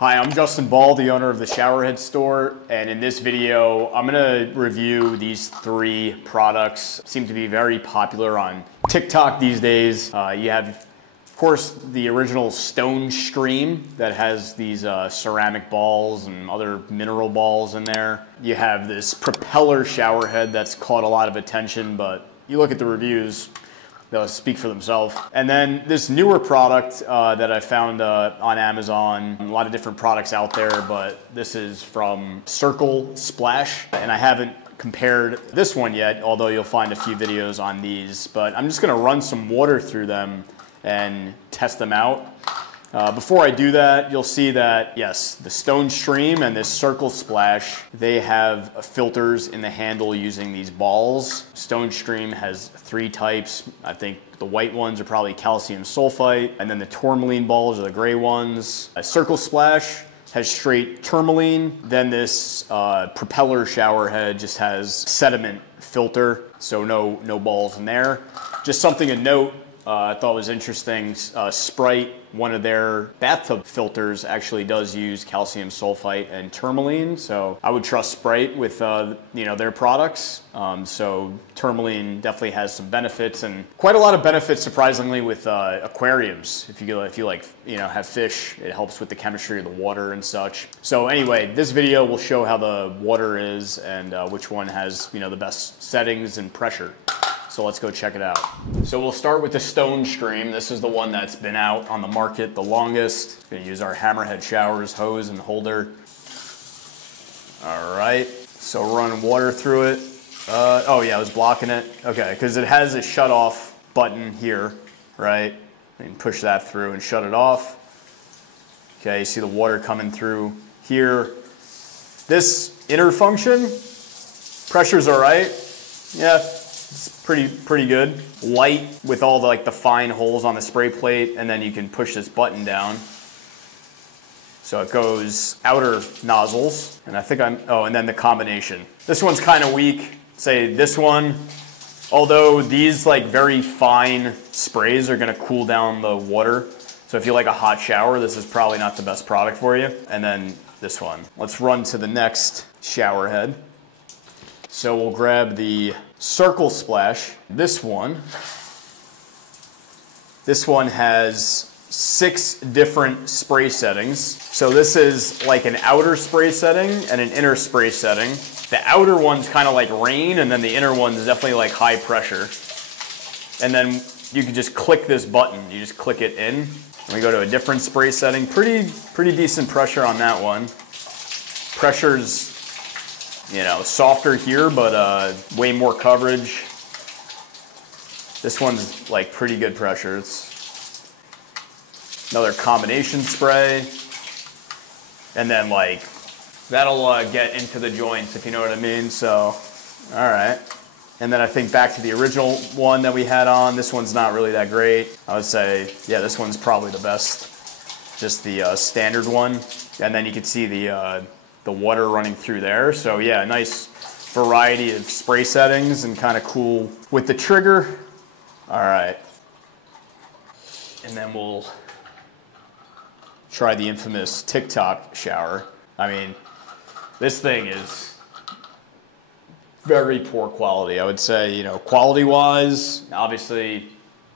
Hi, I'm Justin Ball, the owner of the Showerhead store, and in this video, I'm gonna review these 3 products. Seem to be very popular on TikTok these days. You have, of course, the original Stone Stream that has these ceramic balls and other mineral balls in there. You have this propeller showerhead that's caught a lot of attention, but you look at the reviews, they'll speak for themselves. And then this newer product that I found on Amazon, a lot of different products out there, but this is from Circle Splash. And I haven't compared this one yet, although you'll find a few videos on these. But I'm just gonna run some water through them and test them out. Before I do that, you'll see that, yes, the Stone Stream and this Circle Splash, they have filters in the handle using these balls. Stone Stream has 3 types. I think the white ones are probably calcium sulfite, and then the tourmaline balls are the gray ones. A Circle Splash has straight tourmaline. Then this propeller shower head just has sediment filter, so no balls in there. Just something to note, I thought was interesting, Sprite, one of their bathtub filters actually does use calcium sulfite and tourmaline, so I would trust Sprite with their products. So tourmaline definitely has some benefits, and quite a lot of benefits surprisingly with aquariums. If you like have fish, it helps with the chemistry of the water and such. So anyway, this video will show how the water is and which one has the best settings and pressure. So let's go check it out. So we'll start with the Stone Stream. This is the one that's been out on the market the longest. Gonna use our hammerhead showers, hose and holder. All right, so run water through it. Oh yeah, I was blocking it. Okay, because it has a shut off button here, right? You can push that through and shut it off. Okay, you see the water coming through here. This inner function, pressure's all right. Yeah. It's pretty good. Light with all the fine holes on the spray plate, and then you can push this button down. So it goes outer nozzles, and I think and then the combination. This one's kind of weak. Say this one, although these very fine sprays are gonna cool down the water. So if you like a hot shower, this is probably not the best product for you. And then this one. Let's run to the next shower head. So we'll grab the Circle Splash. This one has 6 different spray settings. So this is like an outer spray setting and an inner spray setting. The outer one's kind of like rain, and then the inner one's definitely like high pressure. And then you can just click this button. You just click it in. And we go to a different spray setting. Pretty decent pressure on that one. Pressure's softer here, but way more coverage. This one's pretty good pressure. It's another combination spray. And then that'll get into the joints, if you know what I mean. So, all right. And then I think back to the original one that we had on. This one's not really that great. I would say, yeah, this one's probably the best. Just the standard one. And then you can see the water running through there. So yeah, nice variety of spray settings and kind of cool with the trigger. All right. And then we'll try the infamous TikTok shower. I mean, this thing is very poor quality. I would say, quality-wise, obviously,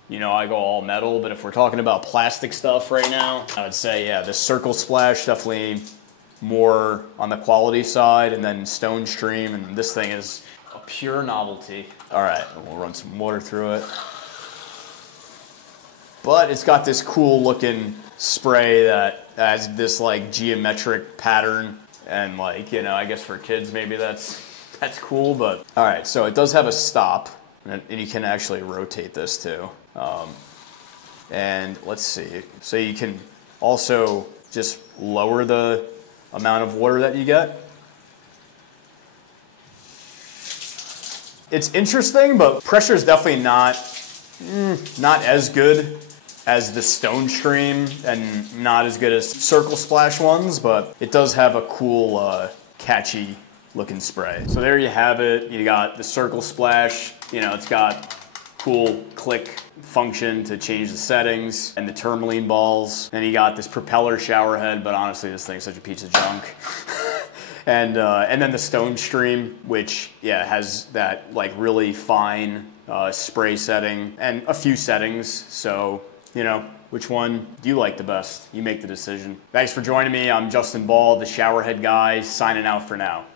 I go all metal, but if we're talking about plastic stuff right now, I would say, yeah, the Circle Splash definitely more on the quality side, and then Stone Stream, and this thing is a pure novelty. All right, we'll run some water through it. But it's got this cool looking spray that has this geometric pattern, and I guess for kids maybe that's cool, but all right, so it does have a stop, and you can actually rotate this too. And let's see, so you can also just lower the amount of water that you get. It's interesting, but pressure is definitely not as good as the Stone Stream and not as good as Circle Splash ones, but it does have a cool, catchy looking spray. So there you have it. You got the Circle Splash. It's got cool click function to change the settings, and the tourmaline balls. Then you got this propeller shower head, but honestly, this thing's such a piece of junk. And then the stone stream, which has that like really fine spray setting and a few settings. So, you know, which one do you like the best? You make the decision. Thanks for joining me. I'm Justin Ball, the showerhead guy, signing out for now.